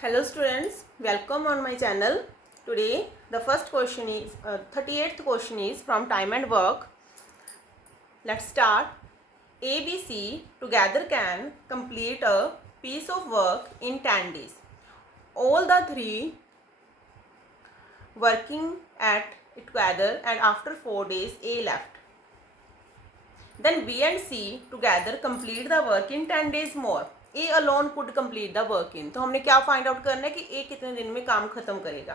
Hello students, welcome on my channel. Today the first question is 38th question is from time and work. Let's start. A, B, C together can complete a piece of work in 10 days. All the three working at it together and after 4 days A left. Then B and C together complete the work in 10 days more. A alone could complete the work in. तो हमने क्या find out करना है कि A कितने दिन में काम खत्म करेगा,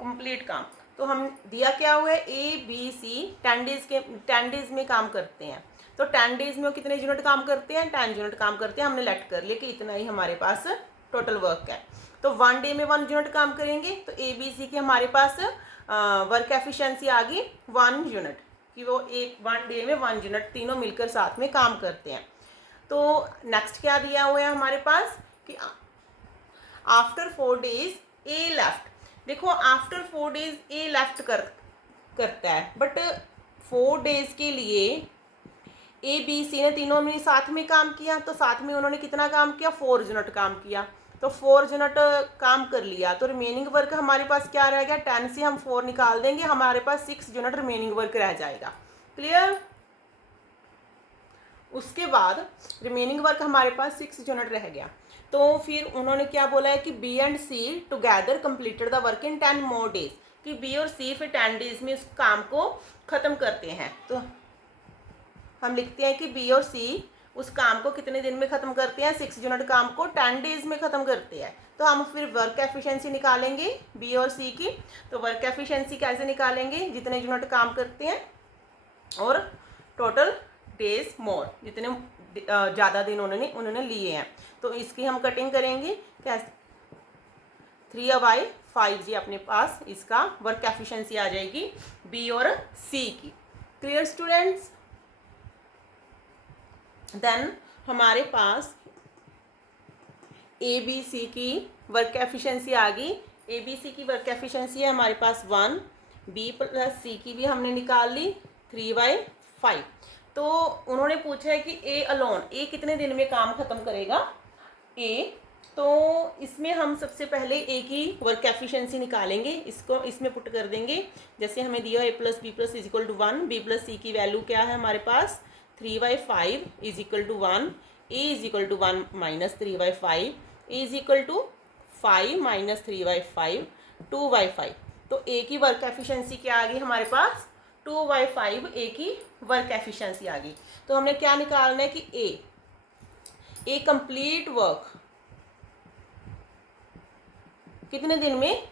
कंप्लीट काम. तो हम दिया क्या हुआ है, A B C 10 डेज में काम करते हैं. तो 10 डेज में वो कितने यूनिट काम करते हैं, 10 यूनिट काम करते हैं. हमने लेट कर लिया कि इतना ही हमारे पास टोटल वर्क है. तो 1 डे में 1 यूनिट काम करेंगे. तो A B C की हमारे पास वर्क एफिशिएंसी आ गई 1 यूनिट, कि वो एक 1 डे में 1 यूनिट तीनों मिलकर साथ में काम करते हैं. तो नेक्स्ट क्या दिया हुआ है हमारे पास कि आफ्टर 4 डेज ए लेफ्ट. देखो आफ्टर 4 डेज ए लेफ्ट करता है, बट 4 डेज के लिए ए बी सी ने तीनों में साथ में काम किया. तो साथ में उन्होंने कितना काम किया, 4 यूनिट काम किया. तो 4 यूनिट काम कर लिया. तो रिमेनिंग वर्क हमारे पास क्या रह गया, 10 से हम 4 निकाल देंगे, हमारे पास 6 यूनिट रिमेनिंग वर्क रह जाएगा. क्लियर. उसके बाद रिमेनिंग वर्क हमारे पास 6 यूनिट रह गया. तो फिर उन्होंने क्या बोला है कि B and C together completed the work in 10 more days, कि बी और सी फिर 10 डेज में उस काम को ख़त्म करते हैं. तो हम लिखते हैं कि बी और सी उस काम को कितने दिन में ख़त्म करते हैं, 6 यूनिट काम को 10 डेज में ख़त्म करते हैं. तो हम फिर वर्क एफिशिएंसी निकालेंगे बी और सी की. तो वर्क एफिशिएंसी कैसे निकालेंगे, जितने यूनिट काम करते हैं और टोटल डेज मोर, जितने ज़्यादा दिन उन्होंने लिए हैं. तो इसकी हम कटिंग करेंगे कैसे, 3/5 जी अपने पास इसका वर्क एफिशिएंसी आ जाएगी बी और सी की. Clear students. देन हमारे पास ए बी सी की वर्क एफिशिएंसी आ गई. ए बी सी की वर्क एफिशिएंसी है हमारे पास 1. बी प्लस सी की भी हमने निकाल ली 3/5. तो उन्होंने पूछा है कि ए अलोन, ए कितने दिन में काम खत्म करेगा ए. तो इसमें हम सबसे पहले ए की वर्क एफिशिएंसी निकालेंगे. इसको इसमें पुट कर देंगे जैसे हमें दिया A plus B plus is equal to 1. B plus C की वैल्यू क्या है हमारे पास, 3/5 is equal to 1. A is equal to 1 minus 3/5. A is equal to 5 minus 3/5, 2/5. तो ए की वर्क एफिशिएंसी क्या आ गई हमारे पास, 2/5 ए की वर्क एफिशिएंसी आ गई. तो हमने क्या निकालना है कि ए कंप्लीट वर्क कितने दिन में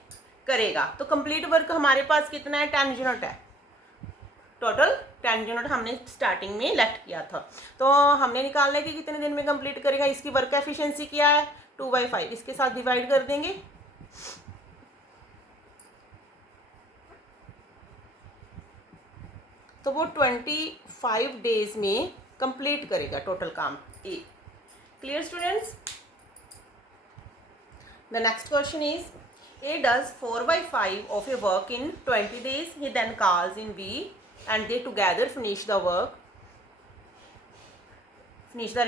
करेगा. तो कंप्लीट वर्क हमारे पास कितना है, 10 यूनिट है. टोटल 10 यूनिट हमने स्टार्टिंग में लेफ्ट किया था. तो हमने निकालना है कि कितने दिन में कंप्लीट करेगा. इसकी वर्क एफिशिएंसी क्या है, 2/5. इसके साथ डिवाइड कर देंगे. तो वो 25 डेज में कंप्लीट करेगा टोटल काम A. Clear students. The next question is A does 4/5 of a work in 20 days. He then calls in B and they together finish the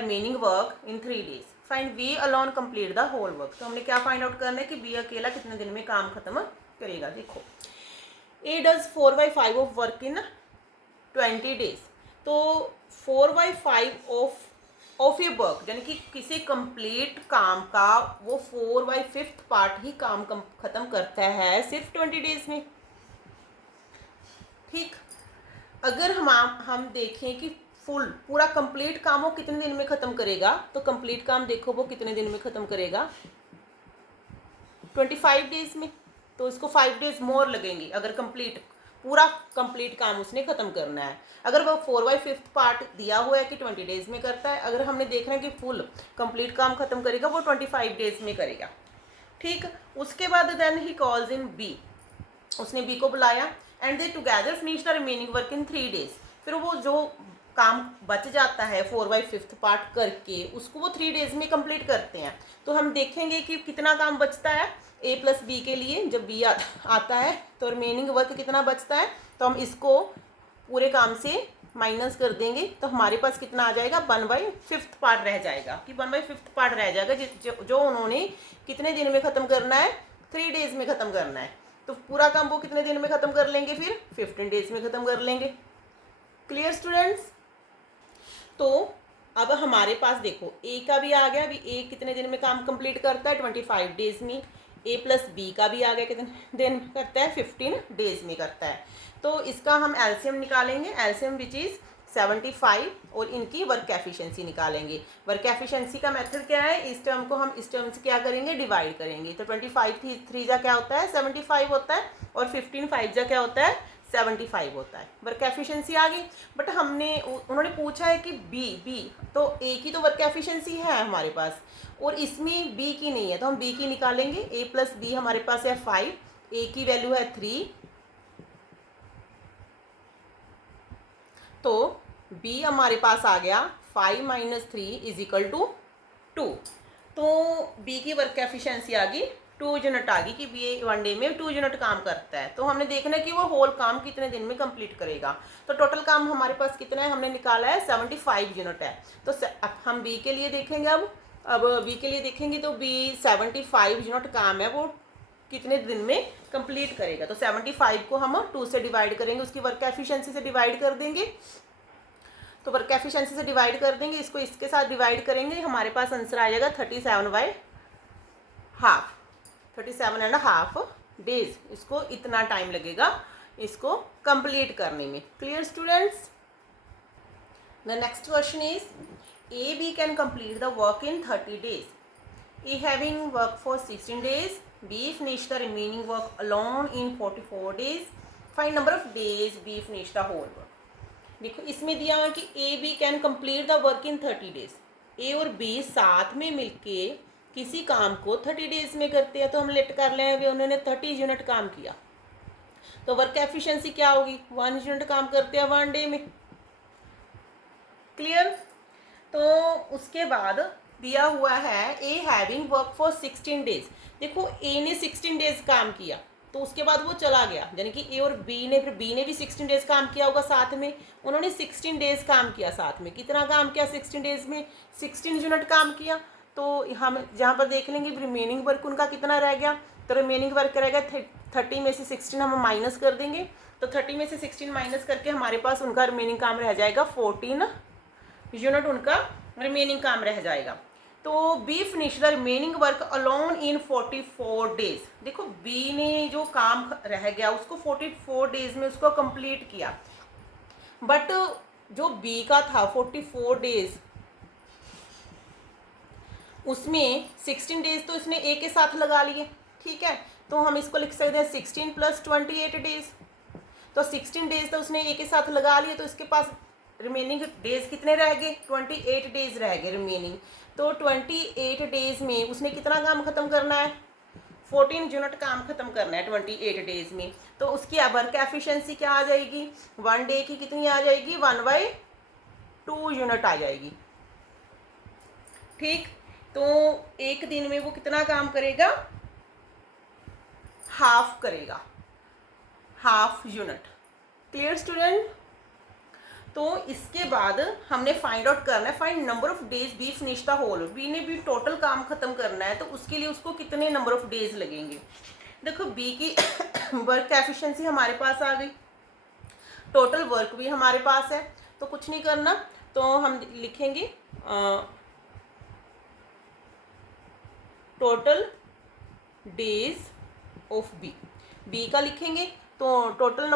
remaining work in 3 days. Find B alone complete the whole work. तो हमने क्या find out करना है कि B अकेला कितने दिन में काम खत्म करेगा. देखो A does 4/5 of work in 20 days. तो 4/5 ऑफ ए वर्क यानी कि किसी कंप्लीट काम का वो 4/5 पार्ट ही काम खत्म करता है सिर्फ 20 डेज में. ठीक. अगर हम देखें कि पूरा कंप्लीट काम वो कितने दिन में ख़त्म करेगा, तो कंप्लीट काम देखो वो कितने दिन में ख़त्म करेगा, 25 डेज में. तो इसको 5 डेज मोर लगेंगे अगर पूरा कंप्लीट काम उसने ख़त्म करना है. अगर वो 4/5 पार्ट दिया हुआ है कि 20 डेज में करता है, अगर हमने देखना है कि फुल कंप्लीट काम ख़त्म करेगा वो 25 डेज में करेगा. ठीक. उसके बाद देन ही कॉल्स इन बी, उसने बी को बुलाया and they together finish the remaining work in 3 days. फिर वो जो काम बच जाता है 4/5 पार्ट करके उसको वो 3 डेज में कंप्लीट करते हैं. तो हम देखेंगे कि कितना काम बचता है ए प्लस बी के लिए. जब बी आता है तो रिमेनिंग वर्क कितना बचता है, तो हम इसको पूरे काम से माइनस कर देंगे तो हमारे पास कितना आ जाएगा, 1/5 पार्ट रह जाएगा, कि 1/5 पार्ट रह जाएगा जो उन्होंने कितने दिन में ख़त्म करना है, 3 डेज़ में ख़त्म करना है। तो पूरा काम वो कितने दिन में ख़त्म कर लेंगे, फिर 15 डेज़ में ख़त्म कर लेंगे। Clear students? तो अब हमारे पास देखो ए का भी आ गया, अभी ए कितने दिन में काम कंप्लीट करता है, 25 डेज़ में। ए प्लस बी का भी आ गया, कितने दिन करता है, 15 डेज़ में करता है। तो इसका हम एलसीएम निकालेंगे, एलसीएम विच इज़ 75, और इनकी वर्क एफिशिएंसी निकालेंगे। वर्क एफिशिएंसी का मेथड क्या है, इस टर्म को हम इस टर्म से क्या करेंगे, डिवाइड करेंगे। तो 25 3 जा क्या होता है, 75 होता है, और 15 5 जा क्या होता है, 75 होता है। वर्क एफिशिएंसी आ गई। बट उन्होंने पूछा है कि बी तो ए की तो वर्क एफिशिएंसी है हमारे पास, और इसमें बी की नहीं है, तो हम बी की निकालेंगे। ए प्लस बी हमारे पास है 5, ए की वैल्यू है 3, तो बी हमारे पास आ गया 5 - 3 = 2। तो बी की वर्क एफिशिएंसी आ गई 2 यूनिट आ गई, कि बी 1 डे में 2 यूनिट काम करता है। तो हमने देखना है कि वो होल काम कितने दिन में कंप्लीट करेगा। तो टोटल काम हमारे पास कितना है, हमने निकाला है 75 यूनिट है। तो अब हम बी के लिए देखेंगे। अब बी के लिए देखेंगे तो बी 75 यूनिट काम है, वो कितने दिन में कंप्लीट करेगा। तो 75 को हम 2 से डिवाइड करेंगे, उसकी वर्क एफिशिएंसी से डिवाइड कर देंगे। तो वर्क एफिशिएंसी से डिवाइड कर देंगे, इसको इसके साथ डिवाइड करेंगे, हमारे पास आंसर आ जाएगा 37.5 डेज। इसको इतना टाइम लगेगा इसको कंप्लीट करने में। Clear students? The next question is A B can complete the work in 30 days. A having work for 16 days, B finish the remaining work alone in 44 days. Find number of days B finish the whole work. देखो इसमें दिया हुआ कि A B can complete the work in 30 days. A और B साथ में मिलके किसी काम को 30 डेज में करते हैं। तो हम लेट कर लें, अभी उन्होंने 30 यूनिट काम किया, तो वर्क एफिशिएंसी क्या होगी, 1 यूनिट काम करते हैं 1 डे में। क्लियर? तो उसके बाद दिया हुआ है ए हैविंग वर्क फॉर 16 डेज। देखो ए ने 16 डेज काम किया, तो उसके बाद वो चला गया, यानी कि ए और बी ने, फिर बी ने भी 16 डेज काम किया होगा साथ में। उन्होंने 16 डेज काम किया साथ में। कितना काम किया 16 डेज में, 16 यूनिट काम किया। तो हम जहाँ पर देख लेंगे रिमेनिंग वर्क उनका कितना रह गया। तो रिमेनिंग वर्क रहेगा 30 में से 16 हम माइनस कर देंगे। तो 30 में से 16 माइनस करके हमारे पास उनका रिमेनिंग काम रह जाएगा 14 यूनिट, उनका रिमेनिंग काम रह जाएगा। तो B finish the remaining work alone in 44 days. देखो बी ने जो काम रह गया उसको 44 डेज में उसको कंप्लीट किया। बट जो बी का था 44 डेज, उसमें 16 डेज तो इसने ए के साथ लगा लिए। ठीक है, तो हम इसको लिख सकते हैं 16 + 28 डेज। तो 16 डेज तो उसने ए के साथ लगा लिए, तो इसके पास रिमेनिंग डेज कितने रह गए, 28 डेज रह गए रिमेनिंग। तो 28 डेज में उसने कितना काम खत्म करना है, 14 यूनिट काम खत्म करना है 28 डेज में। तो उसकी वर्क एफिशिएंसी क्या आ जाएगी, 1 डे की कितनी आ जाएगी, 1/2 यूनिट आ जाएगी। ठीक, तो एक दिन में वो कितना काम करेगा, हाफ करेगा, हाफ यूनिट। Clear student? तो इसके बाद हमने फाइंड आउट करना है, find number of days B finish the whole. B ने भी टोटल काम खत्म करना है, तो उसके लिए उसको कितने नंबर ऑफ डेज लगेंगे। देखो बी की वर्क एफिशिएंसी हमारे पास आ गई, टोटल वर्क भी हमारे पास है। तो कुछ नहीं करना, तो हम लिखेंगे total days of B. B का लिखेंगे तो टोटल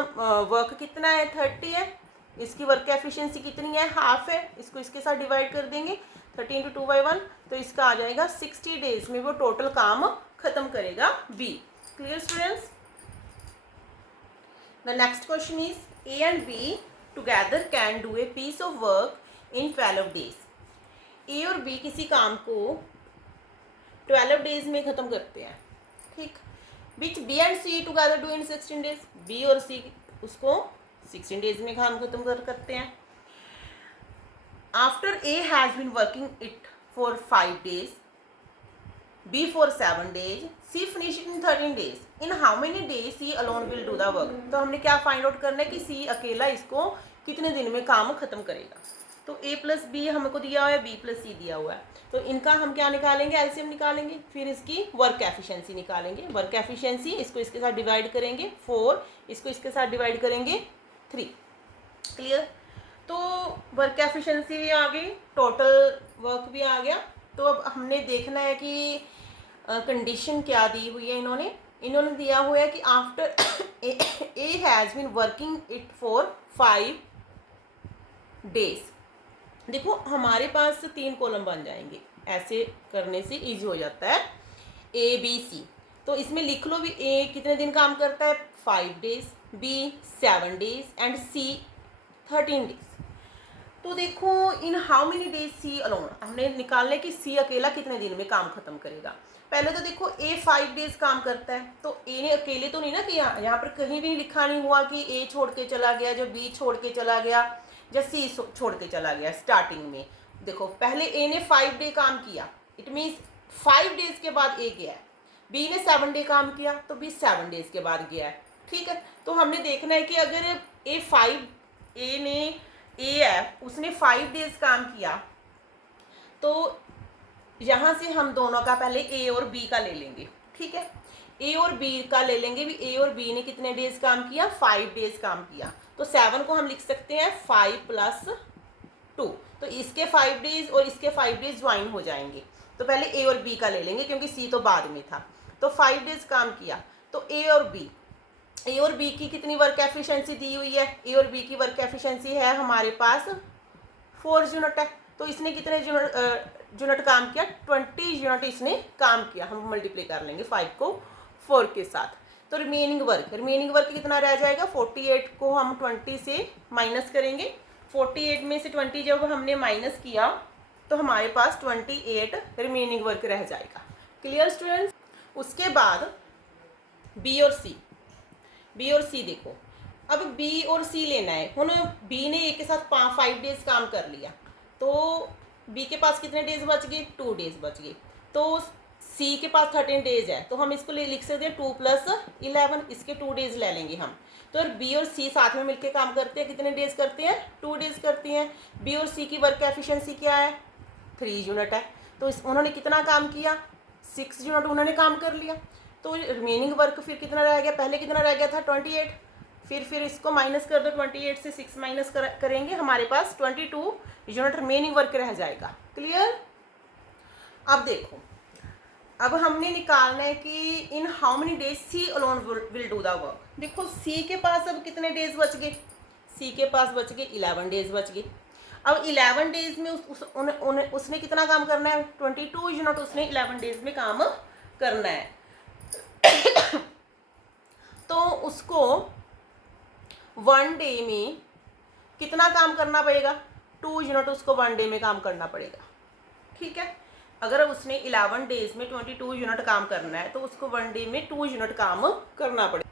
वर्क कितना है, 30 है। इसकी वर्क एफिशिएंसी कितनी है, हाफ है। इसको इसके साथ डिवाइड कर देंगे, 30 × 2/1, तो इसका आ जाएगा 60 डेज में वो टोटल काम खत्म करेगा B. Clear students? The next question is A and B together can do a piece of work in 12 days. A और बी किसी काम को 12 डेज में ख़त्म करते हैं। ठीक, which B and C together do in 16 days. B और सी उसको 16 डेज में काम खत्म करते हैं। After A has been working it for 5 days, B for 7 days, C finish in 13 days. In how many days C alone will do the work. तो हमने क्या फाइंड आउट करना है कि सी अकेला इसको कितने दिन में काम खत्म करेगा। तो a प्लस बी हमको दिया हुआ है, b प्लस सी दिया हुआ है, तो इनका हम क्या निकालेंगे, एलसीएम निकालेंगे, फिर इसकी वर्क एफिशिएंसी निकालेंगे। वर्क एफिशिएंसी इसको इसके साथ डिवाइड करेंगे 4, इसको इसके साथ डिवाइड करेंगे 3। क्लियर। तो वर्क एफिशिएंसी भी आ गई, टोटल वर्क भी आ गया। तो अब हमने देखना है कि कंडीशन क्या दी हुई है। इन्होंने दिया हुआ है कि after A has been working it for 5 days. देखो हमारे पास 3 कॉलम बन जाएंगे, ऐसे करने से इजी हो जाता है, ए बी सी। तो इसमें लिख लो भी, ए कितने दिन काम करता है 5 days, B 7 days and C 13 days. तो देखो in how many days C alone, हमने निकालना है कि सी अकेला कितने दिन में काम खत्म करेगा। पहले तो देखो ए 5 डेज काम करता है, तो ए ने अकेले तो नहीं ना किया, यहाँ पर कहीं भी लिखा नहीं हुआ कि ए छोड़ के चला गया, जो बी छोड़ के चला गया, या सी छोड़ के चला गया। स्टार्टिंग में देखो पहले ए ने 5 डे काम किया, इट मीन्स 5 डेज के बाद ए गया है। बी ने 7 डे काम किया तो बी 7 डेज के बाद गया है। ठीक है, तो हमने देखना है कि अगर ए है उसने 5 डेज काम किया, तो यहाँ से हम दोनों का पहले ए और बी का ले लेंगे। ठीक है, ए और बी का ले लेंगे भी, ए और बी ने कितने डेज काम किया 5 डेज काम किया। तो 7 को हम लिख सकते हैं 5 + 2, तो इसके 5 डेज और इसके 5 डेज ज्वाइन हो जाएंगे। तो पहले ए और बी का ले लेंगे क्योंकि सी तो बाद में था। तो 5 डेज काम किया, तो ए और बी की कितनी वर्क एफिशिएंसी दी हुई है, ए और बी की वर्क एफिशिएंसी है हमारे पास 4 यूनिट है। तो इसने कितने यूनिट काम किया, 20 यूनिट इसने काम किया। हम मल्टीप्लाई कर लेंगे 5 को 4 के साथ। तो रिमेनिंग वर्क कितना रह जाएगा, 48 को हम 20 से माइनस करेंगे। 48 में से 20 जब हमने माइनस किया तो हमारे पास 28 रिमेनिंग वर्क रह जाएगा। Clear students. उसके बाद बी और सी देखो, अब बी और सी लेना है। बी ने ए के साथ 5 डेज काम कर लिया, तो बी के पास कितने डेज बच गए, 2 डेज बच गए। तो सी के पास 13 डेज है, तो हम इसको लिख सकते हैं 2 + 11, इसके 2 डेज ले लेंगे हम। तो बी और सी साथ में मिलकर काम करते हैं, कितने डेज करते हैं 2 डेज करते हैं। बी और सी की वर्क एफिशिएंसी क्या है 3 यूनिट है, तो उन्होंने कितना काम किया 6 यूनिट उन्होंने काम कर लिया। तो रिमेनिंग वर्क फिर कितना रह गया, पहले कितना रह गया था 28, फिर इसको माइनस कर दो, 28 से 6 माइनस करेंगे, हमारे पास 22 यूनिट रिमेनिंग वर्क रह जाएगा। क्लियर। अब देखो, अब हमने निकालना है कि in how many days C alone will do the work. देखो सी के पास अब कितने डेज बच गए, सी के पास बच गए 11 डेज बच गए। अब 11 डेज में उसने कितना काम करना है, 22 यूनिट उसने 11 डेज में काम करना है। तो उसको 1 डे में कितना काम करना पड़ेगा, 2 यूनिट उसको 1 डे में काम करना पड़ेगा। ठीक है, अगर उसने 11 डेज में 22 यूनिट काम करना है तो उसको 1 डे में 2 यूनिट काम करना पड़ेगा।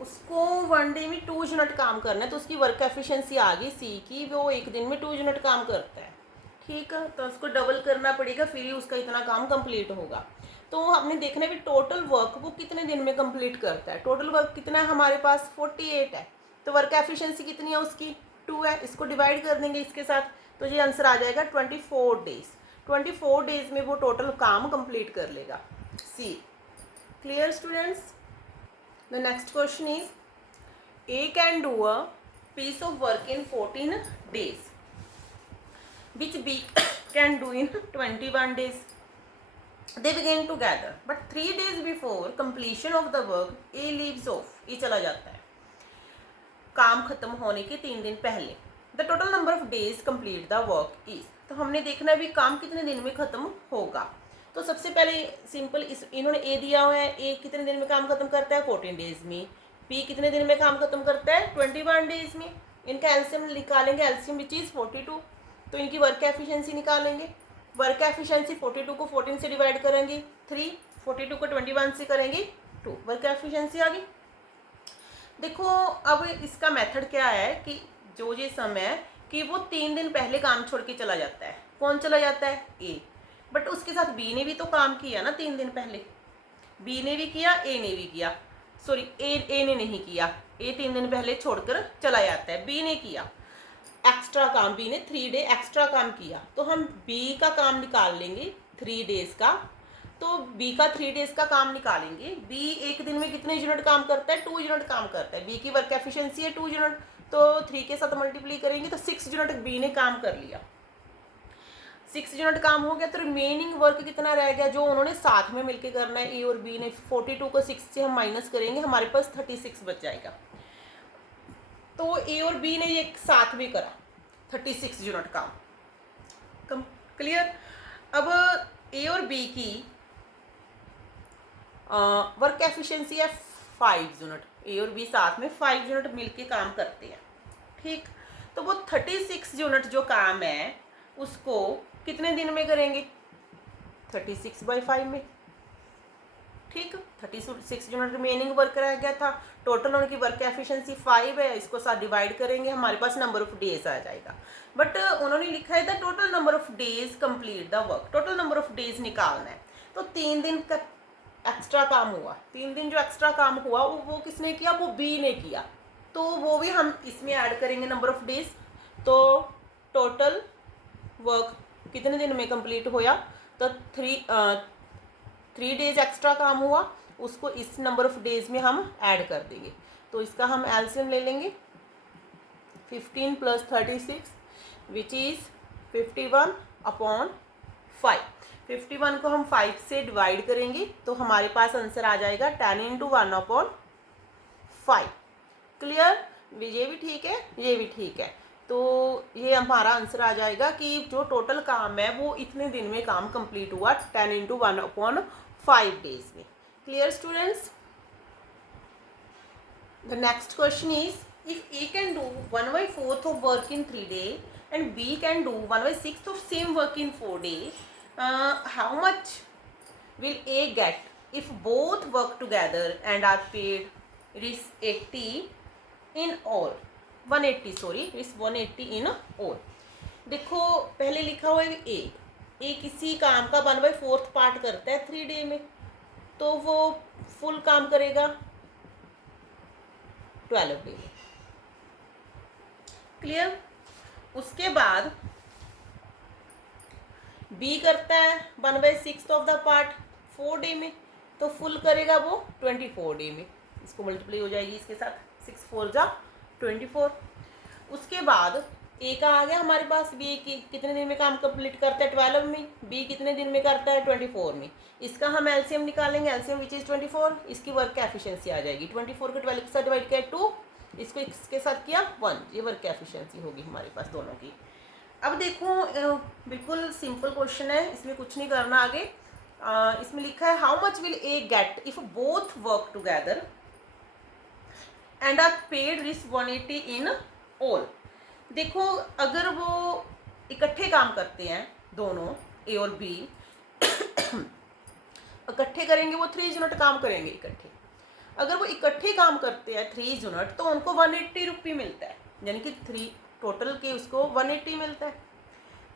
उसको 1 डे में 2 यूनिट काम करना है, तो उसकी वर्क एफिशिएंसी आ गई सी की, वो 1 दिन में 2 यूनिट काम करता है। ठीक है, तो उसको डबल करना पड़ेगा, फिर ही उसका इतना काम कंप्लीट होगा। तो हमने देखना है कि टोटल वर्क वो कितने दिन में कंप्लीट करता है। टोटल वर्क कितना है हमारे पास 48 है, तो वर्क एफिशिएंसी कितनी है उसकी 2 है। इसको डिवाइड कर देंगे इसके साथ, तो ये आंसर आ जाएगा 24 डेज। 24 डेज में वो टोटल काम कंप्लीट कर लेगा C. Clear students. The next question is A can do a piece of work in 14 days which B can do in 21 days. They begin together, but 3 days before completion of the work, A leaves off. ये चला जाता है काम खत्म होने के 3 दिन पहले। The total number of days complete the work is. तो हमने देखना भी काम कितने दिन में खत्म होगा। तो सबसे पहले सिंपल इन्होंने A दिया हुआ है, A कितने दिन में काम खत्म करता है 14 डेज में, B कितने दिन में काम खत्म करता है 21 डेज में। इनका एलसीएम निकालेंगे, एलसीएम विच इज 42, तो इनकी वर्क एफिशिएंसी निकालेंगे। वर्क एफिशिएंसी 42 को 14 से डिवाइड करेंगे 3, 42 को 21 से करेंगे 2, वर्क एफिशिएंसी आ गई। देखो अब इसका मेथड क्या है कि जो ये समय कि वो 3 दिन पहले काम छोड़ के चला जाता है। कौन चला जाता है ए, बट उसके साथ बी ने भी तो काम किया ना 3 दिन पहले, बी ने भी किया ए ने भी किया। सॉरी ए ने नहीं किया, ए 3 दिन पहले छोड़कर चला जाता है, बी ने किया एक्स्ट्रा काम, बी ने 3 डे एक्स्ट्रा काम किया, तो हम बी का काम निकाल लेंगे 3 डेज का। तो बी का 3 डेज का काम निकालेंगे। बी एक दिन में कितने यूनिट काम करता है, 2 यूनिट काम करता है। बी की वर्क एफिशिएंसी है 2 यूनिट, तो 3 के साथ मल्टीप्लाई करेंगे तो 6 यूनिट बी ने काम कर लिया। 6 यूनिट काम हो गया, तो रिमेनिंग वर्क कितना रह गया जो उन्होंने साथ में मिलकर करना है, ए और बी ने। 42 को 6 से हम माइनस करेंगे, हमारे पास 36 बच जाएगा। तो ए और बी ने ये साथ में करा 36 यूनिट काम। क्लियर। अब ए और बी की वर्क एफिशिएंसी है 5 यूनिट, ए और बी साथ में 5 यूनिट मिलके काम करते हैं। ठीक, तो वो 36 यूनिट जो काम है उसको कितने दिन में करेंगे, 36/5 में। ठीक, 36 यूनिट रिमेनिंग वर्क रह गया था। टोटल उनकी वर्क एफिशिएंसी 5 है, इसको साथ डिवाइड करेंगे, हमारे पास नंबर ऑफ डेज आ जाएगा। बट उन्होंने लिखा है the total number of days complete the work, total number of days निकालना है। तो 3 दिन का एक्स्ट्रा काम हुआ, 3 दिन जो एक्स्ट्रा काम हुआ वो किसने किया, वो बी ने किया, तो वो भी हम इसमें ऐड करेंगे नंबर ऑफ डेज। तो टोटल वर्क कितने दिन में कंप्लीट होया, तो 3 डेज एक्स्ट्रा काम हुआ, उसको इस नंबर ऑफ डेज में हम ऐड कर देंगे। तो इसका हम एलसीएम ले लेंगे, 15 + 36 विच इज़ 51/5। 51 को हम 5 से डिवाइड करेंगे तो हमारे पास आंसर आ जाएगा 10 × 1/5। क्लियर, ये भी ठीक है, ये भी ठीक है। तो ये हमारा आंसर आ जाएगा कि जो टोटल काम है वो इतने दिन में काम कंप्लीट हुआ, 10 × 1/5 डेज में। Clear students. The next question is if A can do 1/4 of work in 3 days and B can do 1/6 of same work in 4 days, how much will A get if both work together and are paid ₹80 in all? 180 in all। देखो पहले लिखा हुआ है ए किसी काम का 1/4 part करता है 3 डे में, तो वो फुल काम करेगा 12 डे में। क्लियर। उसके बाद बी करता है 1/6 ऑफ द पार्ट 4 डे में, तो फुल करेगा वो 24 डे में। इसको मल्टीप्लाई हो जाएगी इसके साथ, 6 4 जा 24। उसके बाद ए का आ गया हमारे पास, बी कितने दिन में काम कंप्लीट करता है 12 में, बी कितने दिन में करता है 24 में। इसका हम एलसीएम निकालेंगे, एलसीएम विच इज़ 24। इसकी वर्क एफिशिएंसी आ जाएगी 24 को 12 के साथ डिवाइड किया 2, इसको इसके साथ किया 1, ये वर्क एफिशिएंसी होगी हमारे पास दोनों की। अब देखो बिल्कुल सिंपल क्वेश्चन है, इसमें कुछ नहीं करना आगे। इसमें लिखा है how much will A get if both work together and are paid ₹180 in all. देखो अगर वो इकट्ठे काम करते हैं दोनों ए और बी इकट्ठे करेंगे, वो 3 यूनिट काम करेंगे इकट्ठे। अगर वो इकट्ठे काम करते हैं 3 यूनिट तो उनको 180 रुपये मिलता है, यानी कि 3 टोटल के उसको 180 मिलता है।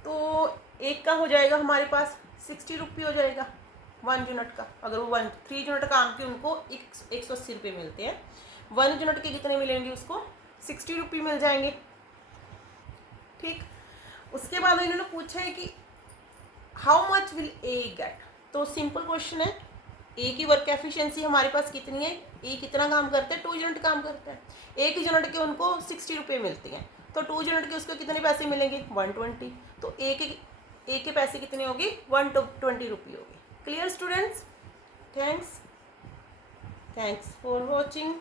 तो एक का हो जाएगा हमारे पास 60 रुपये हो जाएगा 1 यूनिट का। अगर वो 3 यूनिट काम के उनको 180 रुपये मिलते हैं, 1 यूनिट के कितने मिलेंगे उसको 60 रुपये मिल जाएंगे। ठीक, उसके बाद इन्होंने पूछा है कि how much will A get. तो सिंपल क्वेश्चन है, ए की वर्क एफिशिएंसी हमारे पास कितनी है, ए कितना काम करता है 2 यूनिट काम करता है, एक यूनिट के उनको 60 रुपये मिलते हैं, तो 2 यूनिट के उसको कितने पैसे मिलेंगे 120। तो ए के पैसे कितने होगी 120 रुपये होगी। Clear students, thanks for watching.